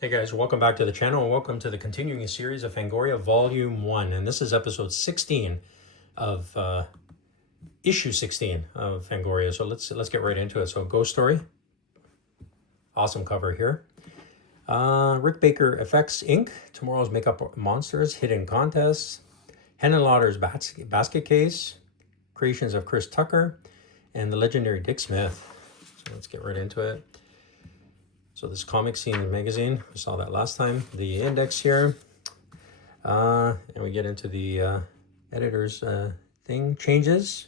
Hey guys, welcome back to the channel and welcome to the continuing series of Fangoria Volume 1. And this is episode 16 of issue 16 of Fangoria. So let's get right into it. So Ghost Story. Awesome cover here. Rick Baker Effects Inc. Tomorrow's Makeup Monsters, Hidden Contests. Henenlotter's Basket Case. Creations of Chris Tucker. And the legendary Dick Smith. So let's get right into it. So this Comic Scene magazine, we saw that last time. The index here. And we get into the editor's thing. Changes.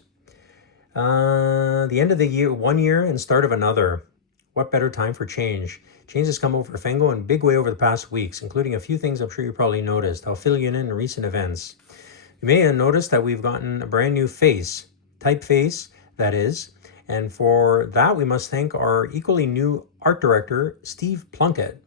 The end of the year, 1 year, and start of another. What better time for change? Change has come over Fango in a big way over the past weeks, including a few things I'm sure you probably noticed. I'll fill you in recent events. You may have noticed that we've gotten a brand new face. Typeface, that is. And for that, we must thank our equally new art director, Steve Plunkett.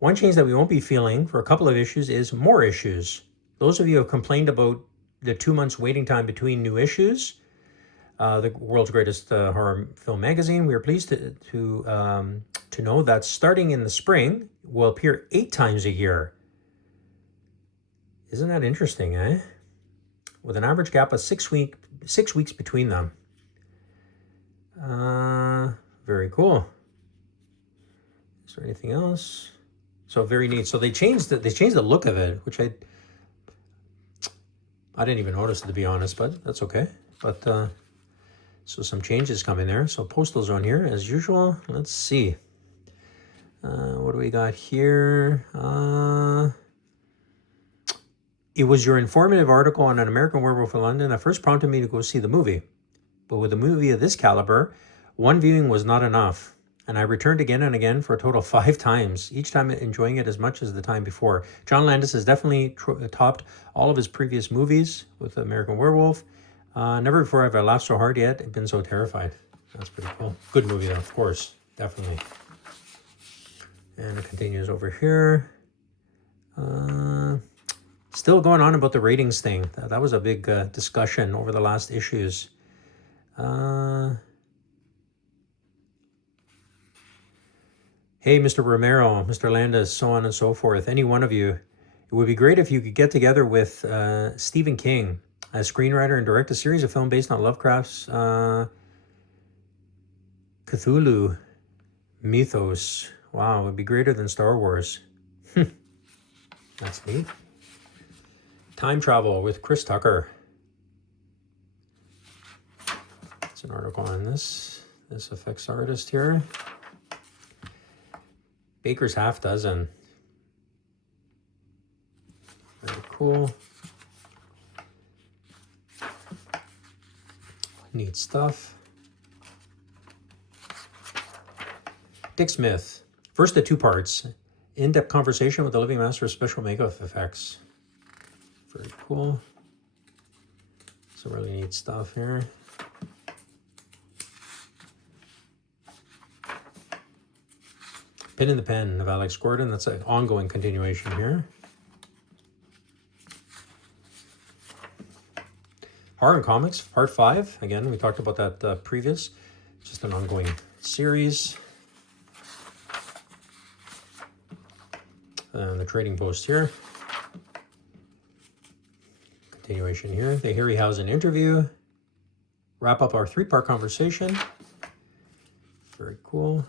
One change that we won't be feeling for a couple of issues is more issues. Those of you who have complained about the 2 months waiting time between new issues, the world's greatest horror film magazine, we are pleased to know that starting in the spring, will appear 8 times a year. Isn't that interesting, eh? With an average gap of 6 weeks between them. Very cool. Is there anything else? So very neat. So they changed the look of it, which I didn't even notice, to be honest, but that's okay. But so some changes coming there. So postals on here as usual. Let's see. What do we got here? It was your informative article on An American Werewolf in London that first prompted me to go see the movie. But with a movie of this caliber, one viewing was not enough. And I returned again and again for a total of 5 times, each time enjoying it as much as the time before. John Landis has definitely topped all of his previous movies with American Werewolf. Never before have I laughed so hard yet and been so terrified. That's pretty cool. Good movie though, of course, definitely. And it continues over here. Still going on about the ratings thing. That was a big discussion over the last issues. Hey, Mr. Romero, Mr. Landis, so on and so forth. Any one of you. It would be great if you could get together with Stephen King, a screenwriter, and direct a series of film based on Lovecraft's Cthulhu mythos. Wow, it would be greater than Star Wars. That's neat. Time Travel with Chris Tucker. It's an article on this effects artist here. Baker's Half Dozen. Very cool. Neat stuff. Dick Smith. First of 2 parts. In-depth conversation with the living master of special makeup effects. Very cool. Some really neat stuff here. Pin in the Pen of Alex Gordon. That's an ongoing continuation here. Horror and Comics, Part 5. Again, we talked about that previous. Just an ongoing series. And the Trading Post here. Continuation here. The Harryhausen interview. Wrap up our 3-part conversation. Very cool.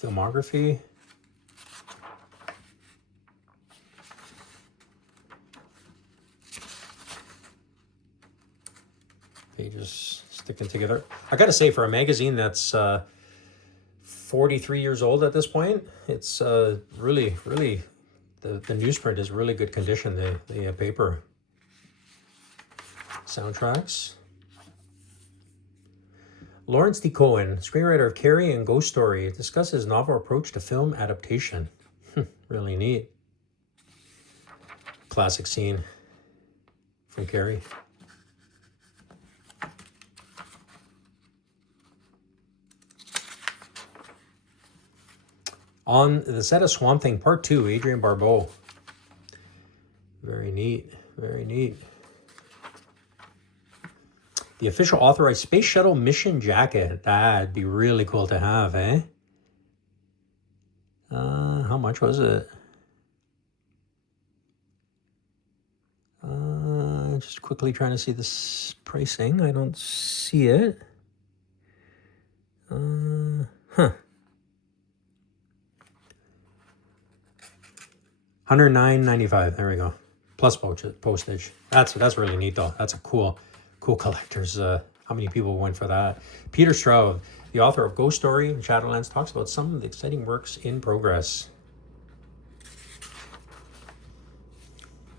Filmography. Pages sticking together. I gotta say, for a magazine that's 43 years old at this point, it's really the newsprint is really good condition. The paper. Soundtracks. Lawrence D. Cohen, screenwriter of Carrie and Ghost Story, discusses his novel approach to film adaptation. Really neat. Classic scene from Carrie. On the set of Swamp Thing Part 2, Adrienne Barbeau. Very neat, very neat. The official authorized space shuttle mission jacket. That'd be really cool to have, eh? How much was it? Just quickly trying to see this pricing. I don't see it. $109.95. There we go. Plus postage. That's really neat though. That's a cool collector's. How many people went for that? Peter Straub, the author of Ghost Story and Shadowlands, talks about some of the exciting works in progress.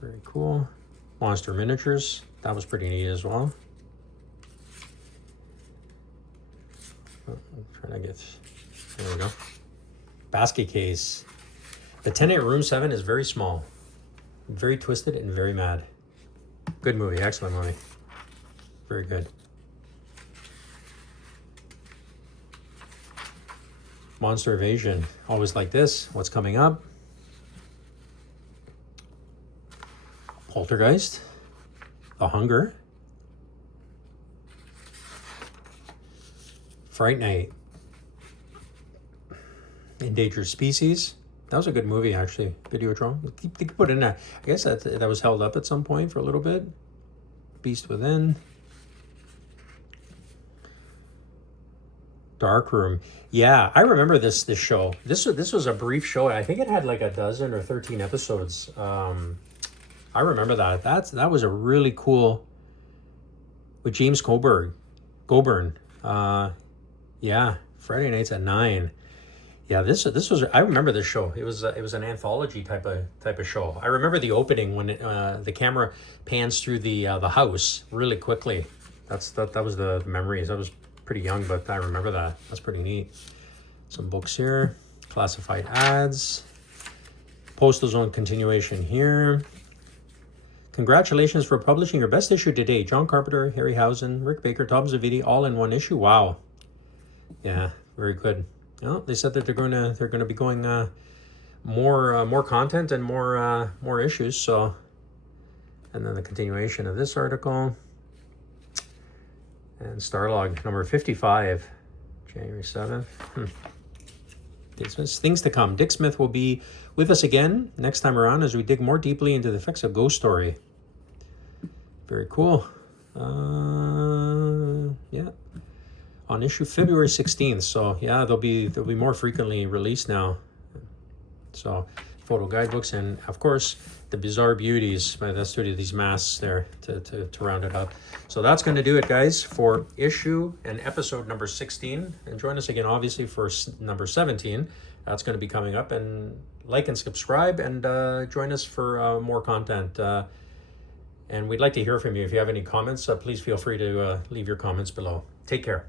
Very cool. Monster miniatures. That was pretty neat as well. Oh, I'm trying to get. There we go. Basket case. The 10-8 Room 7 is very small, very twisted, and very mad. Good movie. Excellent movie. Very good. Monster Evasion. Always like this. What's coming up? Poltergeist. The Hunger. Fright Night. Endangered Species. That was a good movie, actually. Videodrome. They could put in that. I guess that was held up at some point for a little bit. Beast Within. Dark Room. Yeah, I remember this show. This was a brief show. I think it had like 12 or 13 episodes. I remember that. That was a really cool with James Coburn. Yeah, Friday nights at 9. Yeah, this was. I remember this show. It was an anthology type of show. I remember the opening when the camera pans through the house really quickly. That was the memories. I was pretty young, but I remember that. That's pretty neat. Some books here, classified ads, Postal Zone continuation here. Congratulations for publishing your best issue today. John Carpenter, Harryhausen, Rick Baker, Tom Zavidi, all in one issue. Wow. Yeah, very good. Well, they said that they're gonna be going more content and more issues. So, and then the continuation of this article and Starlog number 55, January 7th. Things to come. Dick Smith will be with us again next time around as we dig more deeply into the effects of Ghost Story. Very cool. Yeah. On issue February 16th. So yeah, they'll be more frequently released now. So photo guidebooks and of course the Bizarre Beauties by the studio, these masks there to round it up. So that's going to do it, guys, for issue and episode number 16. And join us again, obviously, for number 17. That's going to be coming up. And like and subscribe and join us for more content. And we'd like to hear from you. If you have any comments, please feel free to leave your comments below. Take care.